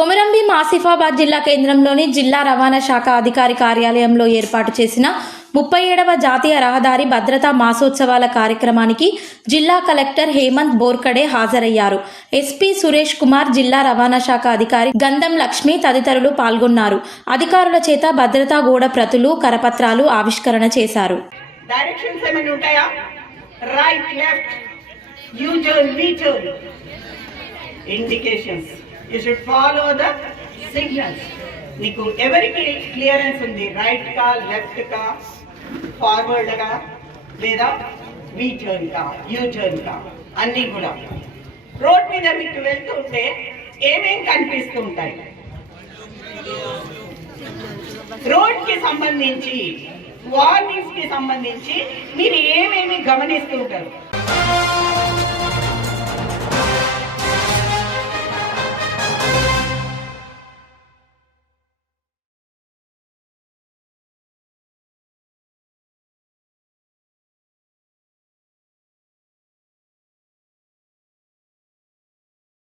కొమరంభీం ఆసిఫాబాద్ జిల్లా కేంద్రంలోని జిల్లా రవాణా శాఖ అధికారి కార్యాలయంలో ఏర్పాటు చేసిన ముప్పై ఏడవ జాతీయ రహదారి భద్రతా మాసోత్సవాల కార్యక్రమానికి జిల్లా కలెక్టర్ హేమంత్ బోర్కడే హాజరయ్యారు. ఎస్పీ సురేష్ కుమార్ జిల్లా రవాణా శాఖ అధికారి గంధం లక్ష్మి తదితరులు పాల్గొన్నారు. అధికారుల చేత భద్రతా గోడ ప్రతులు కరపత్రాలు ఆవిష్కరణ చేశారు. Indications you should follow the signals నీకు ఎవరికి క్లియరెన్స్ ఉంది? రైట్ కా లెఫ్ట్ కా ఫార్వర్డ్గా లేదా వీ టర్న్ కా యూ టర్న్ కా? అన్నీ కూడా. రోడ్ మీద మీకు వెళ్తుంటే ఏమేం కనిపిస్తూ ఉంటాయి రోడ్కి సంబంధించి వార్నింగ్స్కి సంబంధించి మీరు ఏమేమి గమనిస్తూ ఉంటారు?